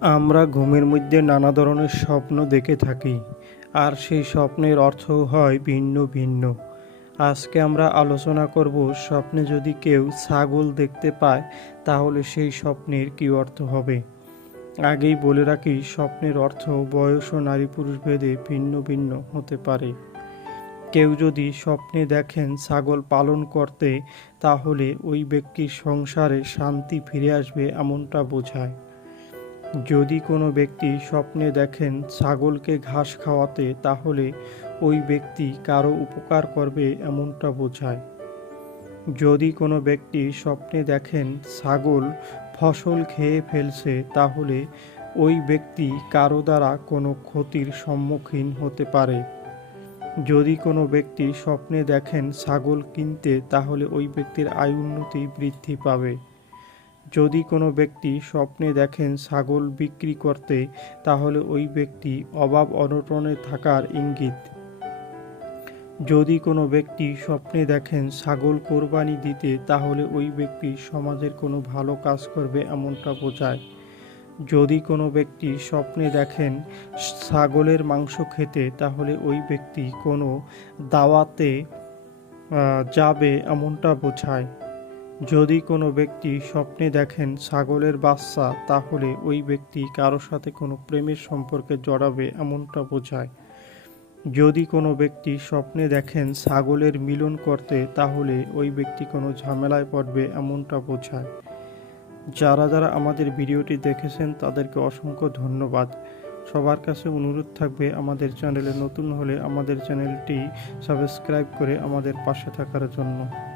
আমরা ঘুমের মধ্যে নানা ধরনের স্বপ্ন দেখে থাকি, আর সেই স্বপ্নের অর্থ হয় ভিন্ন ভিন্ন। আজকে আমরা আলোচনা করব স্বপ্নে যদি কেউ ছাগল দেখতে পায়, তাহলে সেই স্বপ্নের কী অর্থ হবে? আগেই বলে রাখি, স্বপ্নের অর্থ বয়স ও নারী পুরুষ ভেদে ভিন্ন ভিন্ন হতে পারে। কেউ যদি স্বপ্নে দেখেন ছাগল পালন করতে, তাহলে ওই ব্যক্তির সংসারে শান্তি ফিরে আসবে এমনটা বোঝায়। যদি কোনো ব্যক্তি স্বপ্নে দেখেন ছাগলকে ঘাস খাওয়াতে, তাহলে ওই ব্যক্তি কারও উপকার করবে এমনটা বোঝায়। যদি কোনো ব্যক্তি স্বপ্নে দেখেন ছাগল ফসল খেয়ে ফেলছে, তাহলে ওই ব্যক্তি কারও দ্বারা কোনো ক্ষতির সম্মুখীন হতে পারে। যদি কোনো ব্যক্তি স্বপ্নে দেখেন ছাগল কিনতে, তাহলে ওই ব্যক্তির আয় উন্নতি বৃদ্ধি পাবে। যদি কোনো ব্যক্তি স্বপ্নে দেখেন ছাগল বিক্রি করতে, তাহলে ওই ব্যক্তি অভাব অনটনে থাকার ইঙ্গিত। যদি কোনো ব্যক্তি স্বপ্নে দেখেন ছাগল কোরবানি দিতে, তাহলে ওই ব্যক্তি সমাজের কোনো ভালো কাজ করবে এমনটা বোঝায়। যদি কোনো ব্যক্তি স্বপ্নে দেখেন ছাগলের মাংস খেতে, তাহলে ওই ব্যক্তি কোনো দাওয়াতে যাবে এমনটা বোঝায়। যদি কোনো ব্যক্তি স্বপ্নে দেখেন ছাগলের বাচ্চা, তাহলে ওই ব্যক্তি কারোর সাথে কোনো প্রেমের সম্পর্কে জড়াবে এমনটা বোঝায়। যদি কোনো ব্যক্তি স্বপ্নে দেখেন ছাগলের মিলন করতে, তাহলে ওই ব্যক্তি কোনো ঝামেলায় পড়বে এমনটা বোঝায়। যারা যারা আমাদের ভিডিওটি দেখেছেন, তাদেরকে অসংখ্য ধন্যবাদ। সবার কাছে অনুরোধ থাকবে আমাদের চ্যানেলে নতুন হলে আমাদের চ্যানেলটি সাবস্ক্রাইব করে আমাদের পাশে থাকার জন্য।